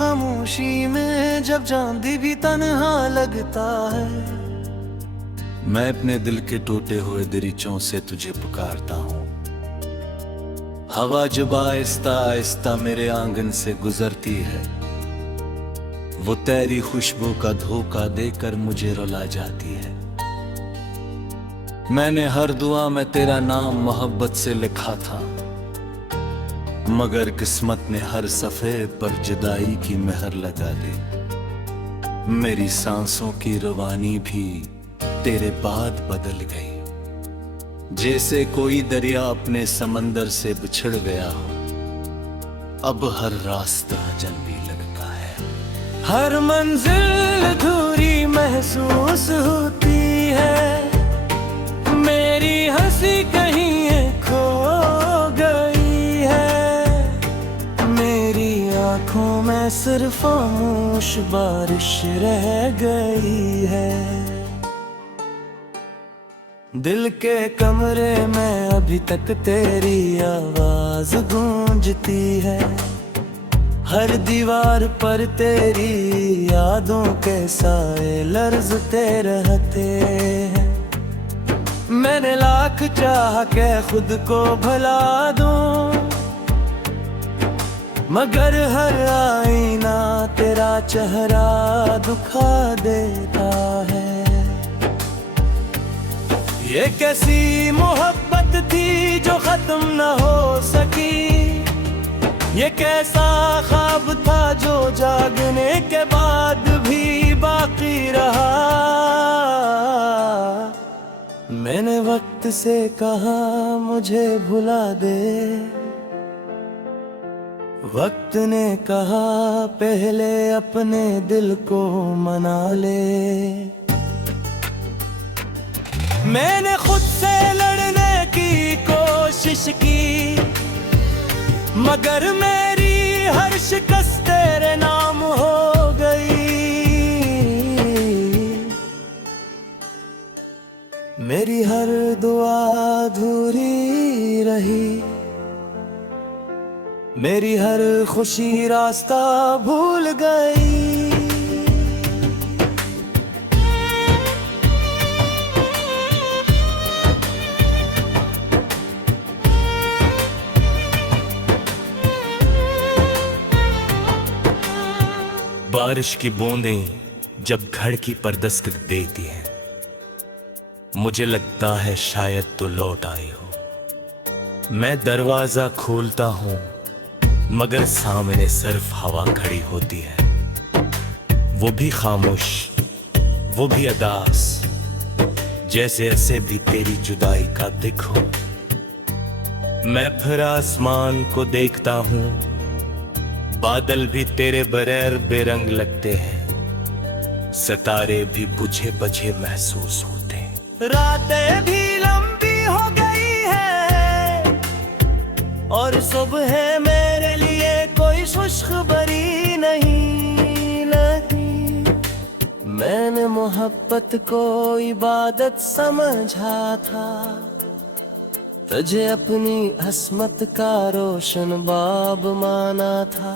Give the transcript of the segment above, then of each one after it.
खामोशी में जब चांदी भी तन्हा लगता है। मैं अपने दिल के टूटे हुए दरीचों से तुझे पुकारता हूँ। हवा जब आहिस्ता आहिस्ता मेरे आंगन से गुजरती है, वो तेरी खुशबू का धोखा देकर मुझे रुला जाती है। मैंने हर दुआ में तेरा नाम मोहब्बत से लिखा था, मगर किस्मत ने हर सफ़े पर जुदाई की मेहर लगा दी। मेरी सांसों की रवानी भी तेरे बाद बदल गई, जैसे कोई दरिया अपने समंदर से बिछड़ गया हो। अब हर रास्ता अजनबी लगता है। हर मंजिल अधूरी महसूस होती है, मेरी हंसी कहीं खो गई है। मेरी आंखों में सिर्फ खामोश बारिश रह गई है। दिल के कमरे में अभी तक तेरी आवाज गूंजती है। हर दीवार पर तेरी यादों के साए लर्ज़ते रहते हैं। मैंने लाख चाह के खुद को भुला दूं, मगर हर आईना तेरा चेहरा दुखा देता है। ये कैसी मोहब्बत थी जो खत्म न हो सकी, ये कैसा ख्वाब था जो जागने के बाद भी बाकी रहा। मैंने वक्त से कहा मुझे भुला दे, वक्त ने कहा पहले अपने दिल को मना ले। मैंने खुद से लड़ने की कोशिश की, मगर मेरी हर शिकस्त तेरे नाम हो गई। मेरी हर दुआ अधूरी रही, मेरी हर खुशी रास्ता भूल गई। बारिश की बूंदें जब खिड़की पर दस्तक देती हैं, मुझे लगता है शायद तो लौट आई हो। मैं दरवाजा खोलता हूँ, मगर सामने सिर्फ हवा खड़ी होती है, वो भी खामोश, वो भी अदास, जैसे ऐसे भी तेरी जुदाई का दिख हो। मैं फिर आसमान को देखता हूँ, बादल भी तेरे बगैर बेरंग लगते हैं, सितारे भी बुझे बझे महसूस होते हैं। रातें भी लंबी हो गई है और सुबह मेरे लिए कोई खुशखबरी नहीं लगी। मैंने मोहब्बत को इबादत समझा था, तुझे अपनी अस्मत का रोशन बाब माना था,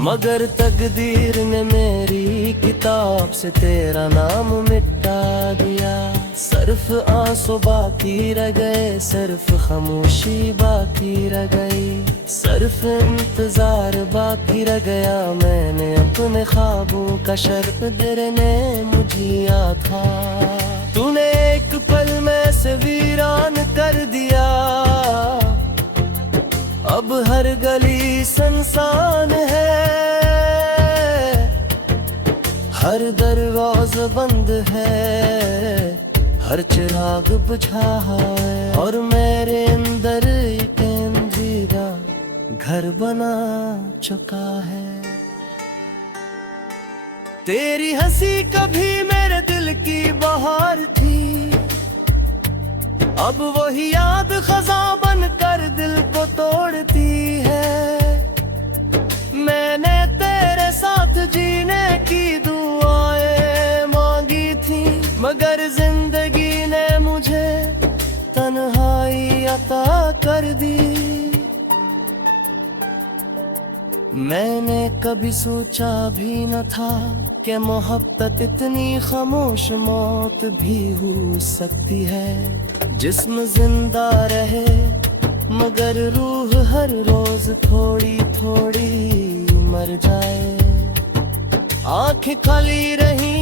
मगर तकदीर ने मेरी किताब से तेरा नाम मिटा दिया। सिर्फ आंसू बाकी रह गए, सिर्फ खामोशी बाकी रह गई, सिर्फ इंतजार बाकी रह गया। मैंने अपने ख्वाबों का शर्फ देने मुझे याद था, तूने एक पल में से वीरान कर दिया। अब हर गली सुनसान है, हर दरवाज़ा बंद है, हर चिराग बुझा है, और मेरे अंदर एक अंधेरा घर बना चुका है। तेरी हंसी कभी मेरे दिल की बहार थी, अब वही याद खज़ा बन कर दिल को तोड़ती है। मैंने तेरे साथ जीने की दुआएं मांगी थी, मगर जिंदगी ने मुझे तन्हाई अता कर दी। मैंने कभी सोचा भी न था कि मोहब्बत इतनी खामोश मौत भी हो सकती है। जिस्म जिंदा रहे मगर रूह हर रोज थोड़ी थोड़ी मर जाए। आंखें खाली रही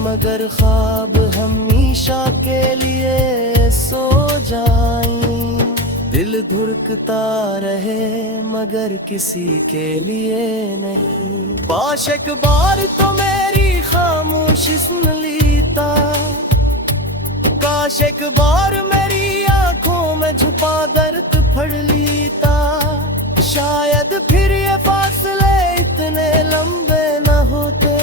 मगर ख्वाब हमेशा के लिए सो जाई। दिल धुड़कता रहे मगर किसी के लिए नहीं। काश एक बार तो मेरी खामोशी सुन लीता, काश एक बार मेरी आंखों में छुपा दर्द पढ़ लीता। शायद फिर ये फासले इतने लंबे न होते,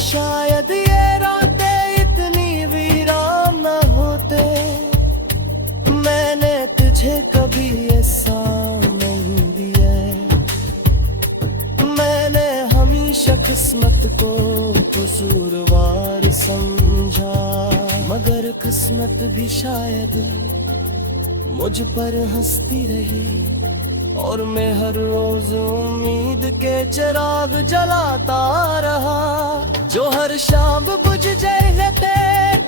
शायद ये रातें इतनी वीरान न होते। मैंने तुझे कभी ऐसा नहीं दिया, मैंने हमेशा किस्मत को कसूरवार समझा। मगर किस्मत भी शायद मुझ पर हंसती रही और मैं हर रोज उम्मीद के चिराग जलाता रहा। जो हर शाम बुझ जाए थे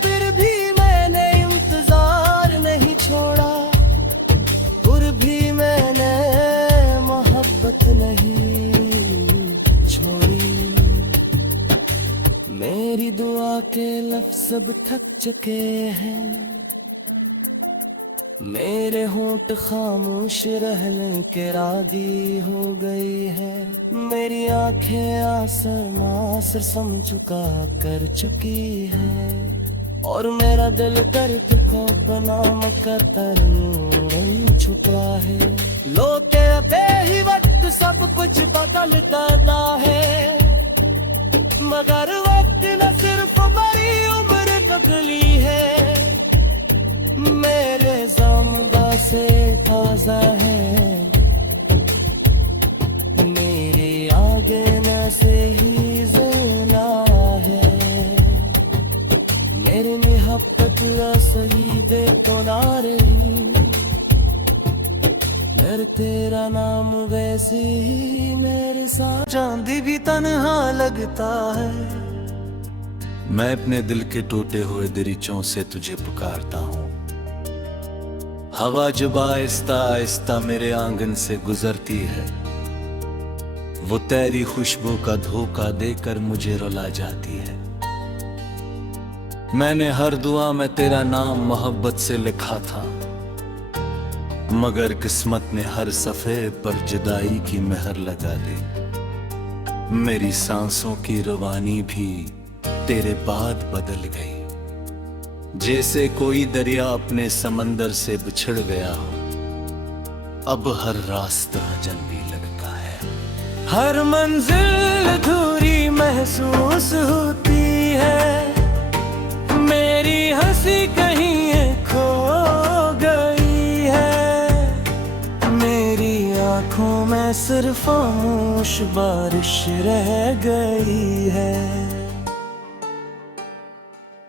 फिर भी मैंने इंतजार नहीं छोड़ा, फिर भी मैंने मोहब्बत नहीं छोड़ी। मेरी दुआ के लफ्ज़ अब थक चुके हैं, मेरे होंठ खामोश रहने के राजी हो गई है। मेरी आंखें आसमां से सम चुका कर चुकी है और मेरा दिल दर्द को अपना मुकद्दर बन चुका है। लोटे पे ही वक्त सब कुछ बदलता है, मगर वक्त न सिर्फ बड़ी उम्र बदली है। मेरे ज़मादा से ताज़ा है, मेरे आगे न से ही ज़िंदा है। मेरे मोहब्बत सही दे तो ना रही, मेरे तेरा नाम वैसे ही मेरे साथ। चांदी भी तन्हा लगता है, मैं अपने दिल के टूटे हुए दरीचों से तुझे पुकारता हूँ। हवा जब आहिस्ता आहिस्ता मेरे आंगन से गुजरती है, वो तेरी खुशबू का धोखा देकर मुझे रुला जाती है। मैंने हर दुआ में तेरा नाम मोहब्बत से लिखा था, मगर किस्मत ने हर सफ़े पर जुदाई की मेहर लगा दी। मेरी सांसों की रवानी भी तेरे बाद बदल गई, जैसे कोई दरिया अपने समंदर से बिछड़ गया हो। अब हर रास्ता जंगली लगता है, हर मंजिल अधूरी महसूस होती है। मेरी हंसी कहीं खो गई है, मेरी आंखों में सिर्फ खामोश बारिश रह गई है।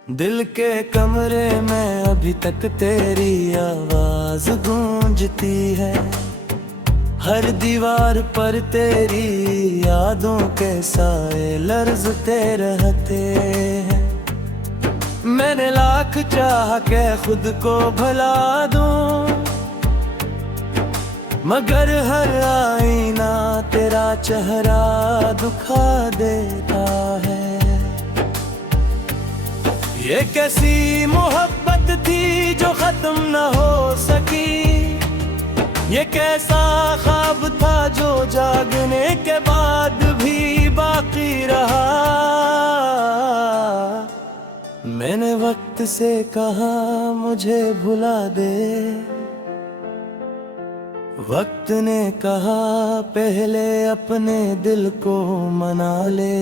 दिल के कमरे में अभी तक तेरी आवाज गूंजती है, हर दीवार पर तेरी यादों के साए लर्ज़ते रहते हैं। मैंने लाख चाह के खुद को भुला दूं, मगर हर आईना तेरा चेहरा दुखा देता है। ये कैसी मोहब्बत थी जो खत्म न हो सकी, ये कैसा ख्वाब था जो जागने के बाद भी बाकी रहा। मैंने वक्त से कहा मुझे भुला दे, वक्त ने कहा पहले अपने दिल को मना ले।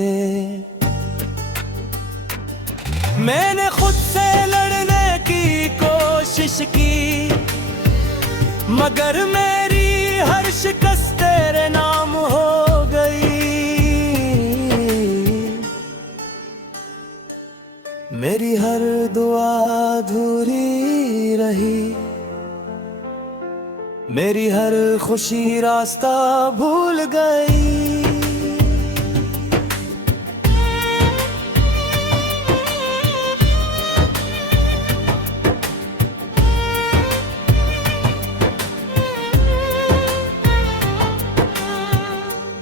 मैंने खुद से लड़ने की कोशिश की, मगर मेरी हर शिकस्त तेरे नाम हो गई। मेरी हर दुआ अधूरी रही, मेरी हर खुशी रास्ता भूल गई।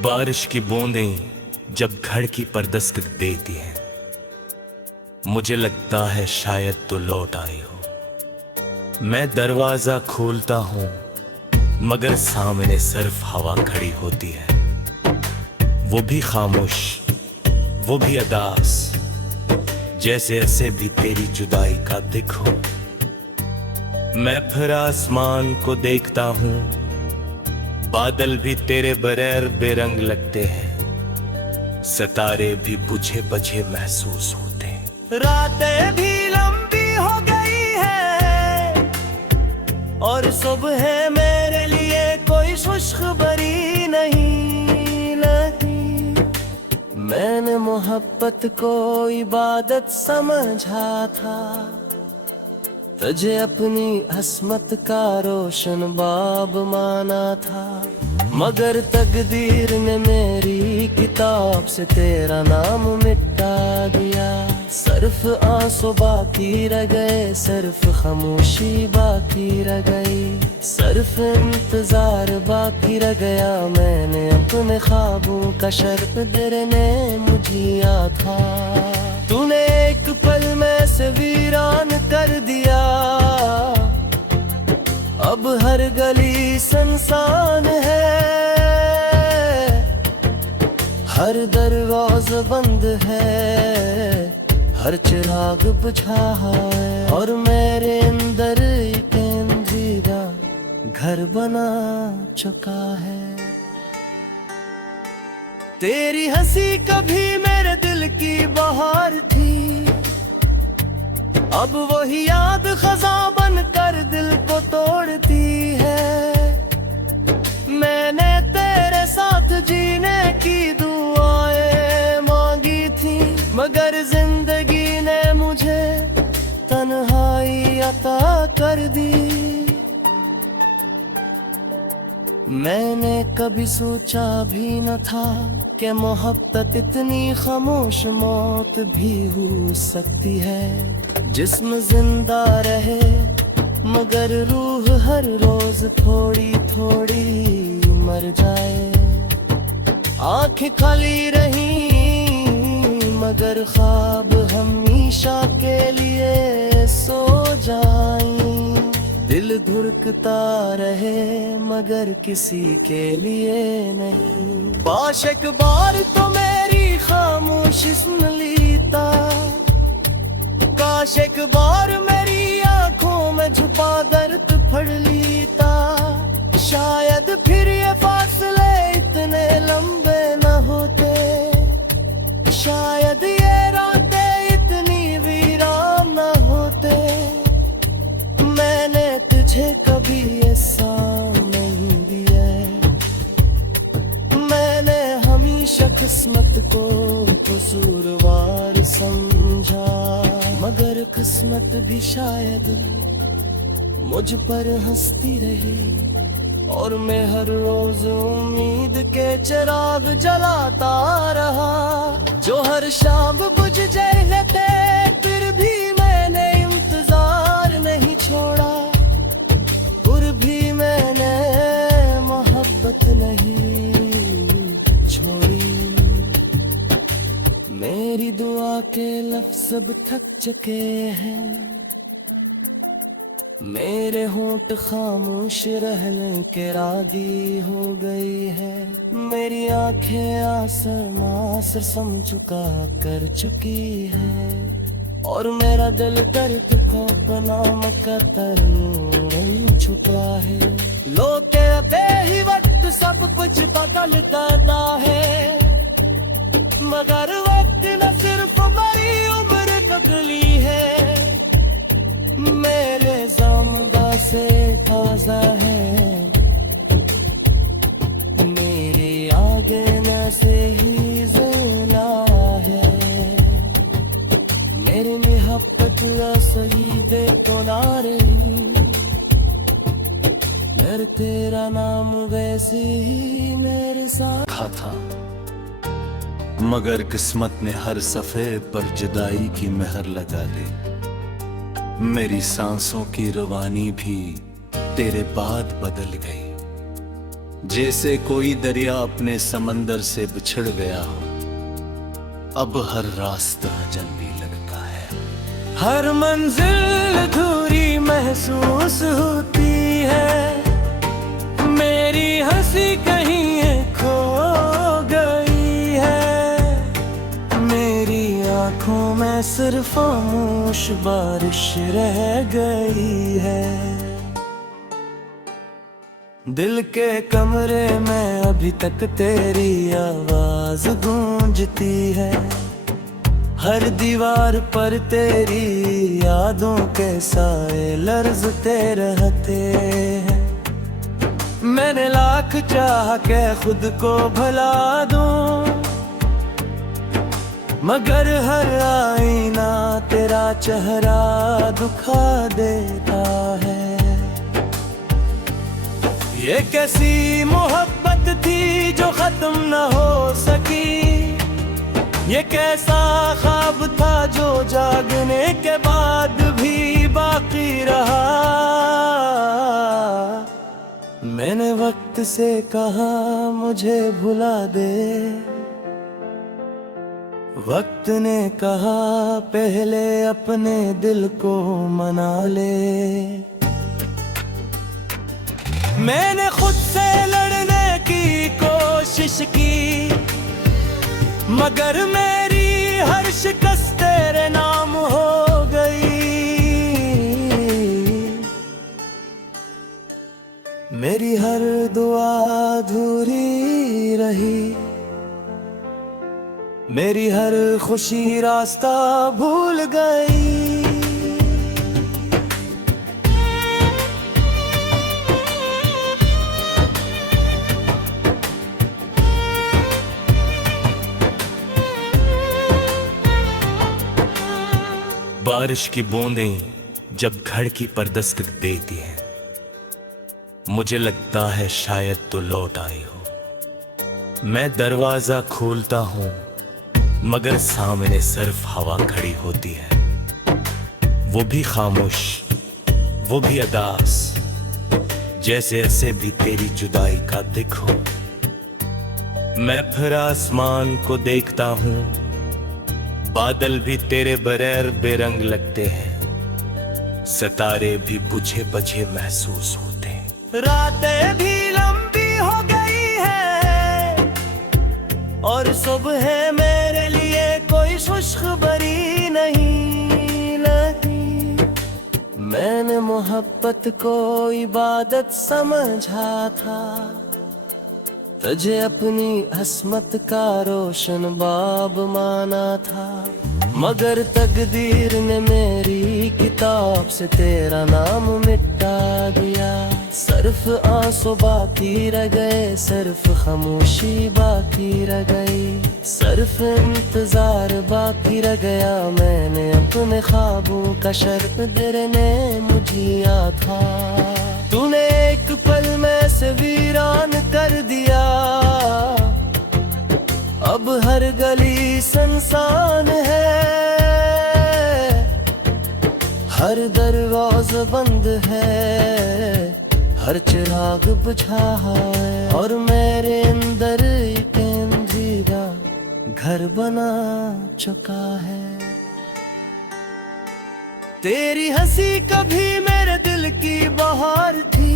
बारिश की बूंदें जब घर की पर दस्तक देती हैं, मुझे लगता है शायद तो लौट आई हो। मैं दरवाजा खोलता हूं मगर सामने सिर्फ हवा खड़ी होती है, वो भी खामोश, वो भी अदास, जैसे ऐसे भी तेरी जुदाई का दिख हो। मैं फिर आसमान को देखता हूं, बादल भी तेरे बगैर बेरंग लगते हैं, सितारे भी बुझे बझे महसूस होते हैं। रातें भी लंबी हो गई है और सुबह मेरे लिए कोई खुशखबरी नहीं लगी। मैंने मोहब्बत को इबादत समझा था, तुझे अपनी अस्मत का रोशन बाब माना था, मगर तकदीर ने मेरी किताब से तेरा नाम मिटा दिया। सिर्फ आंसू बाकी रह गए, सिर्फ खामोशी बाकी रह गई, सिर्फ इंतजार बाकी रह गया। मैंने अपने ख्वाबों का शर्फ देने मुझे याद था, तूने एक पल में से वीरान कर दिया। अब हर गली सुनसान है, हर दरवाजा बंद है, हर चिराग बुझा है, और मेरे अंदर एक अंधेरा घर बना चुका है। तेरी हंसी कभी मेरे दिल की बहार थी, अब वही याद खज़ां बनकर दिल को तोड़ती है। मैंने तेरे साथ जीने की दुआएं मांगी थी, मगर जिंदगी ने मुझे तन्हाई अता कर दी। मैंने कभी सोचा भी न था कि मोहब्बत इतनी खामोश मौत भी हो सकती है। जिस्म जिंदा रहे मगर रूह हर रोज थोड़ी थोड़ी मर जाए। आंखें खाली रही मगर ख्वाब हमेशा के लिए सो जाई। दिल धुरकता रहे मगर किसी के लिए नहीं। काश एक बार तो मेरी खामोशी सुन लीता, काश एक बार मेरी आंखों में छुपा दर्द पढ़ लीता। शायद फिर ये फासले इतने लंबे न होते, शायद ये रातें इतनी वीरान न होते। मैंने तुझे कभी ऐसा नहीं दिया, मैंने हमेशा किस्मत को कसूरवार समझा, मगर किस्मत भी शायद मुझ पर हंसती रही। और मैं हर रोज उम्मीद के चिराग जलाता रहा, जो हर शाम बुझ जाए थे। फिर भी मैंने इंतजार नहीं छोड़ा, फिर भी मैंने मोहब्बत नहीं छोड़ी। मेरी दुआ के लफ्ज़ अब थक चुके हैं, मेरे होंठ खामोश रहने के राजी हो गई है। मेरी आंखें आसमां से सम चुका कर चुकी है, और मेरा दिल दर्द को अपना मुकद्दर बन चुका है। लोग कहते ही वक्त सब कुछ बदल देता है, मगर वक्त न सिर्फ मेरी उम्र बदली है। मेरे ज़मादा से ताज़ा है, मेरे आगे न से ही ज़िंदा है। मेरी मोहब्बत सही दे तो ना रही, खैर तेरा नाम वैसे ही मेरे साथ था, मगर किस्मत ने हर सफे पर जुदाई की मेहर लगा दी। मेरी सांसों की रवानी भी तेरे बाद बदल गई। जैसे कोई दरिया अपने समंदर से बिछड़ गया हो, अब हर रास्ता जंगली लगता है। हर मंजिल अधूरी महसूस होती है, मेरी हंसी कहीं खो गई है। मेरी आंखों में सिर्फ खामोश बारिश रह गई है। दिल के कमरे में अभी तक तेरी आवाज गूंजती है, हर दीवार पर तेरी यादों के साए लर्ज़ते रहते हैं। मैंने लाख चाह के खुद को भुला दूं, मगर हर आईना तेरा चेहरा दुखा देता है। ये कैसी मोहब्बत थी जो खत्म न हो सकी, ये कैसा ख्वाब था जो जागने के बाद भी बाकी रहा। मैंने वक्त से कहा मुझे भुला दे, वक्त ने कहा पहले अपने दिल को मना ले। मैंने खुद से लड़ने की कोशिश की, मगर मेरी हर शिकस्त तेरे नाम हो गई। मेरी हर दुआ अधूरी रही, मेरी हर खुशी रास्ता भूल गई। बारिश की बूंदें जब घर की पर दस्तक देती हैं, मुझे लगता है शायद तो लौट आई हो। मैं दरवाजा खोलता हूँ मगर सामने सिर्फ हवा खड़ी होती है, वो भी खामोश, वो भी अदास, जैसे ऐसे भी तेरी जुदाई का दिख हो। मैं फिर आसमान को देखता हूँ, बादल भी तेरे बगैर बेरंग लगते हैं, सितारे भी बुझे बझे महसूस होते हैं। रातें भी लंबी हो गई है और सुबह मेरे लिए कोई खुशखबरी नहीं लगी। मैंने मोहब्बत को इबादत समझा था, तुझे अपनी अस्मत का रोशन बाब माना था, मगर तकदीर ने मेरी किताब से तेरा नाम मिटा दिया। सिर्फ आंसू बाकी रह गए, सिर्फ खामोशी बाकी रह गई, सिर्फ इंतजार बाकी रह गया। मैंने अपने ख्वाबों का शर्त देने मुझे याद था, तूने एक पल में से वीरान कर दिया। अब हर गली सुनसान है, हर दरवाजा बंद है, हर चिराग बुझा है, और मेरे अंदर एक अंधेरा घर बना चुका है। तेरी हंसी कभी मेरे दिल की बहार थी,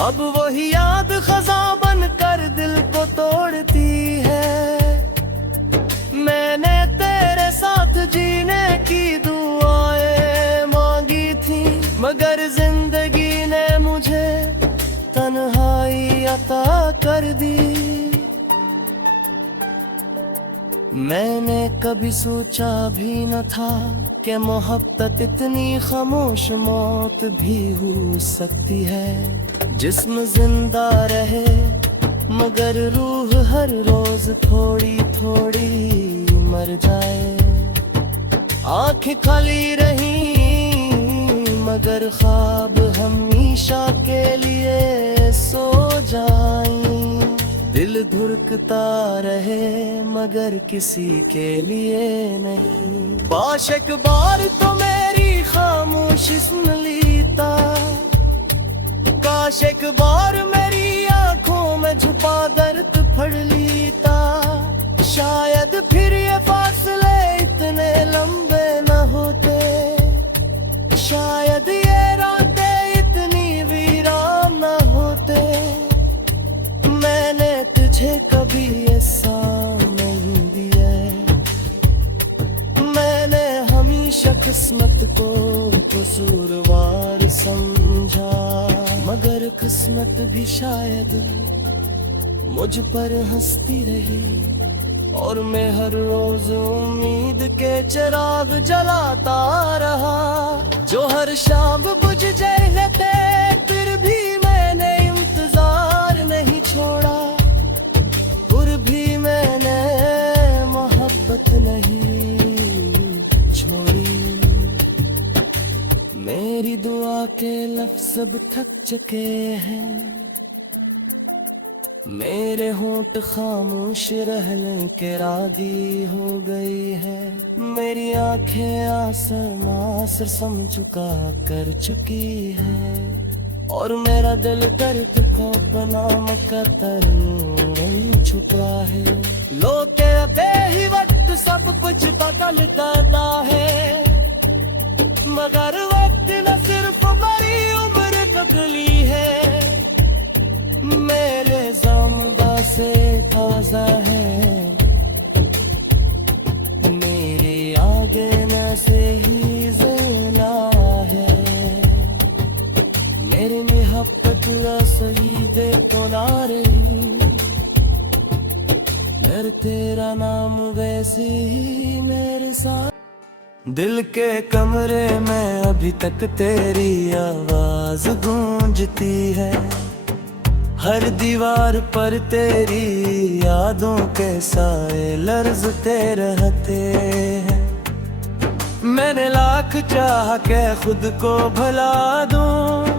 अब वही याद खज़ां बनकर दिल को तोड़ती है। मैंने तेरे साथ जीने की दुआएं मांगी थी, मगर जिंदगी ने मुझे तन्हाई अता कर दी। मैंने कभी सोचा भी न था कि मोहब्बत इतनी खामोश मौत भी हो सकती है। जिस्म जिंदा रहे मगर रूह हर रोज थोड़ी थोड़ी मर जाए। आंखें खाली रही मगर ख्वाब हमेशा के लिए सो जाए। दिल धुरकता रहे मगर किसी के लिए नहीं। बाश एक बार तो मेरी खामोशी सुन लीता, काश एक बार मेरी आंखों में छुपा दर्द पढ़ लीता। शायद फिर ये फासले इतने लंबे न होते, शायद ये रातें इतनी वीरान न होते। मैंने तुझे कभी ऐसा नहीं दिया, मैंने हमेशा किस्मत को कसूरवार समझा। मगर किस्मत भी शायद मुझ पर हंसती रही, और मैं हर रोज उम्मीद के चिराग जलाता रहा। जो हर शाम बुझ जाए थे, फिर भी मैंने इंतजार नहीं छोड़ा। फिर भी मैंने मोहब्बत नहीं छोड़ी। मेरी दुआ के लफ्ज़ अब थक चुके हैं, मेरे होंठ खामोश रहने के राजी हो गई है। मेरी आंखें आसमां से सम चुका कर चुकी है, और मेरा दिल कर तुझको अपना मुकद्दर बन चुका है। लोग कहते ही वक्त सब कुछ बदल देता है, मगर वक्त न सिर्फ हमारी उम्र बदली है। मेरे ज़मादा से ताज़ा है, मेरे आगे न से ही ज़िंदा है। मेरे मोहब्बत सही दे तो ना रही, यार तेरा नाम वैसे ही मेरे साथ। दिल के कमरे में अभी तक तेरी आवाज गूंजती है, हर दीवार पर तेरी यादों के साए लर्ज़ते रहते हैं। मैंने लाख चाह के खुद को भुला दूं,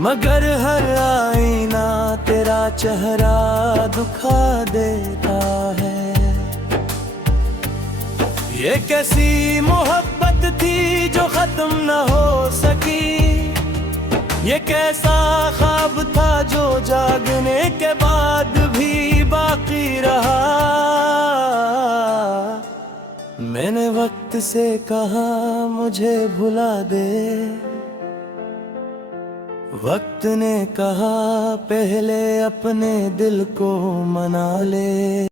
मगर हर आईना तेरा चेहरा दुखा देता है। ये कैसी मोहब्बत थी जो खत्म न हो सकी, ये कैसा ख्वाब था जो जागने के बाद भी बाकी रहा। मैंने वक्त से कहा मुझे भुला दे, वक्त ने कहा पहले अपने दिल को मना ले।